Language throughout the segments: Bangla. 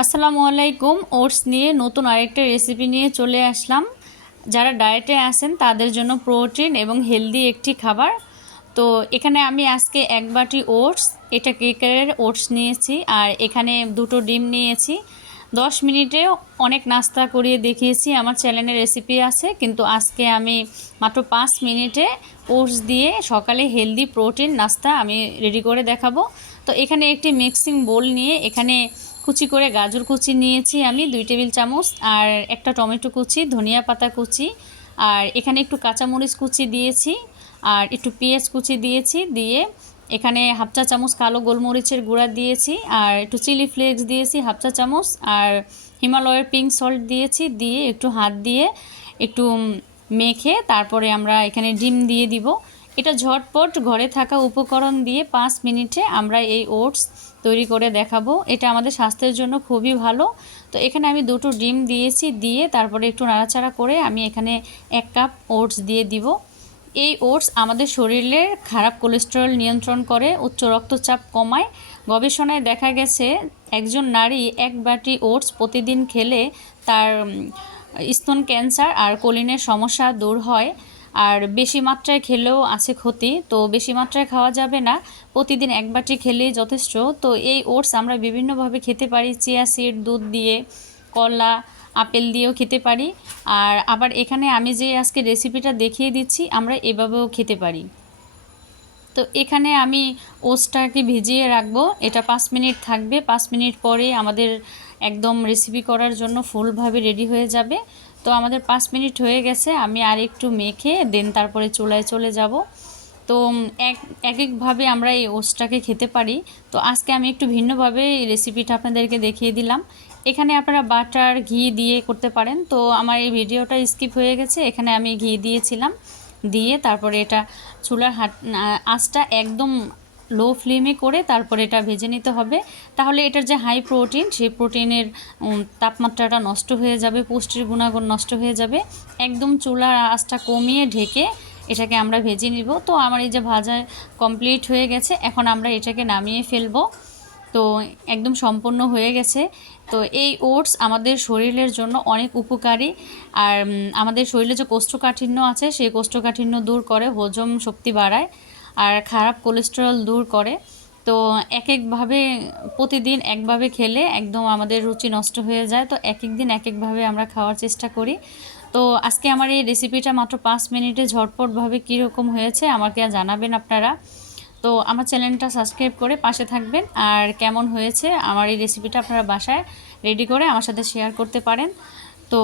আসসালামু আলাইকুম। ওটস নিয়ে নতুন আরেকটা রেসিপি নিয়ে চলে আসলাম। যারা ডায়েটে আসেন তাদের জন্য প্রোটিন এবং হেলদি একটি খাবার। তো এখানে আমি আজকে এক বাটি ওটস, এটা কেকের ওটস নিয়েছি আর এখানে দুটো ডিম নিয়েছি। দশ মিনিটে অনেক নাস্তা করিয়ে দেখিয়েছি, আমার চ্যানেলের রেসিপি আছে, কিন্তু আজকে আমি মাত্র পাঁচ মিনিটে ওটস দিয়ে সকালে হেলদি প্রোটিন নাস্তা আমি রেডি করে দেখাবো। তো এখানে একটি মিক্সিং বোল নিয়ে এখানে কুচি করে গাজর কুচি নিয়েছি আমি, দুই টেবিল চামচ, আর একটা টমেটো কুচি, ধনিয়া পাতা কুচি, আর এখানে একটু কাঁচামরিচ কুচি দিয়েছি, আর একটু পেঁয়াজ কুচি দিয়েছি, দিয়ে এখানে হাফ চা চামচ কালো গোলমরিচের গুঁড়া দিয়েছি, আর একটু চিলি ফ্লেক্স দিয়েছি, হাফ চা চামচ, আর হিমালয়ের পিঙ্ক সল্ট দিয়েছি, দিয়ে একটু হাত দিয়ে একটু মেখে তারপরে আমরা এখানে ডিম দিয়ে দিব। এটা ঝটপট ঘরে থাকা উপকরণ দিয়ে পাঁচ মিনিটে আমরা এই ওটস তৈরি করে দেখাবো। এটা আমাদের স্বাস্থ্যের জন্য খুবই ভালো। তো এখানে আমি দুটো ডিম দিয়েছি, দিয়ে তারপরে একটু নাড়াচাড়া করে আমি এখানে এক কাপ ওটস দিয়ে দিব। এই ওটস আমাদের শরীরের খারাপ কোলেস্টেরল নিয়ন্ত্রণ করে, উচ্চ রক্তচাপ কমায়। গবেষণায় দেখা গেছে, একজন নারী এক বাটি ওটস প্রতিদিন খেলে তার স্তন ক্যান্সার আর কোলিনের সমস্যা দূর হয়। আর বেশি মাত্রায় খেলেও আছে ক্ষতি, তো বেশি মাত্রায় খাওয়া যাবে না। প্রতিদিন এক বাটি খেলেই যথেষ্ট। তো এই ওটস আমরা বিভিন্নভাবে খেতে পারি, চিয়া সিড, দুধ দিয়ে, কলা, আপেল দিয়েও খেতে পারি। আর আবার এখানে আমি যে আজকে রেসিপিটা দেখিয়ে দিচ্ছি, আমরা এভাবেও খেতে পারি। তো এখানে আমি ওটসটাকে ভিজিয়ে রাখব। এটা পাঁচ মিনিট থাকবে। পাঁচ মিনিট পরে আমাদের একদম রেসিপি করার জন্য ফুলভাবে রেডি হয়ে যাবে। তো আমাদের পাঁচ মিনিট হয়ে গেছে, আমি আর একটু মেখে দেন তারপরে চুলায় চলে যাব। তো এক এক একভাবে আমরা এই ওটসটাকে খেতে পারি। তো আজকে আমি একটু ভিন্নভাবে এই রেসিপিটা আপনাদেরকে দেখিয়ে দিলাম। এখানে আপনারা বাটার, ঘি দিয়ে করতে পারেন। তো আমার এই ভিডিওটা স্কিপ হয়ে গেছে, এখানে আমি ঘি দিয়েছিলাম। দিয়ে তারপরে এটা চুলার হাট আঁচটা একদম লো ফ্লেমে করে তারপরে এটা ভেজে নিতে হবে। তাহলে এটার যে হাই প্রোটিন সেই প্রোটিনের তাপমাত্রাটা নষ্ট হয়ে যাবে, পুষ্টির গুণাগুণ নষ্ট হয়ে যাবে। একদম চুলার আঁচটা কমিয়ে ঢেকে এটাকে আমরা ভেজে নিব। তো আমার এই যে ভাজা কমপ্লিট হয়ে গেছে, এখন আমরা এটাকে নামিয়ে ফেলব। তো একদম সম্পন্ন হয়ে গেছে। তো এই ওটস আমাদের শরীরের জন্য অনেক উপকারী। আর আমাদের শরীরে যে কোষ্ঠকাঠিন্য আছে, সেই কোষ্ঠকাঠিন্য দূর করে হজম শক্তি বাড়ায়। আর খারাপ কোলেস্টেরল দূর করে। তো এক একভাবে প্রতিদিন একভাবে খেলে একদম আমাদের রুচি নষ্ট হয়ে যায়। তো এক এক দিন এক একভাবে আমরা খাওয়ার চেষ্টা করি। তো আজকে আমার এই রেসিপিটা মাত্র পাঁচ মিনিটে ঝটপটভাবে কীরকম হয়েছে আমাকে জানাবেন আপনারা। তো আমার চ্যানেলটা সাবস্ক্রাইব করে পাশে থাকবেন। আর কেমন হয়েছে আমার এই রেসিপিটা আপনারা বাসায় রেডি করে আমার সাথে শেয়ার করতে পারেন। তো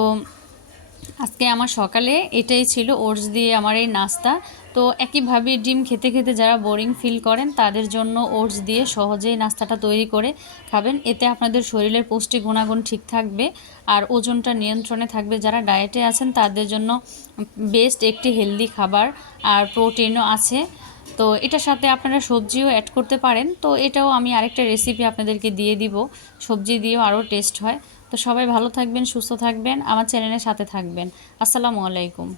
আজকে আমার সকালে এটাই ছিল, ওটস দিয়ে আমার এই নাস্তা। তো একইভাবে ডিম খেতে খেতে যারা বোরিং ফিল করেন, তাদের জন্য ওটস দিয়ে সহজেই নাস্তাটা তৈরি করে খাবেন। এতে আপনাদের শরীরের পুষ্টি গুণাগুণ ঠিক থাকবে আর ওজনটা নিয়ন্ত্রণে থাকবে। যারা ডায়েটে আছেন, তাদের জন্য বেস্ট একটি হেলদি খাবার আর প্রোটিনও আছে। তো এটার সাথে আপনারা সবজিও অ্যাড করতে পারেন। তো এটাও আমি আরেকটা রেসিপি আপনাদেরকে দিয়ে দিব। সবজি দিয়েও আরও টেস্ট হয়। তো সবাই ভালো থাকবেন, সুস্থ থাকবেন। আমার চ্যানেলের সাথে থাকবেন। আসসালামু আলাইকুম।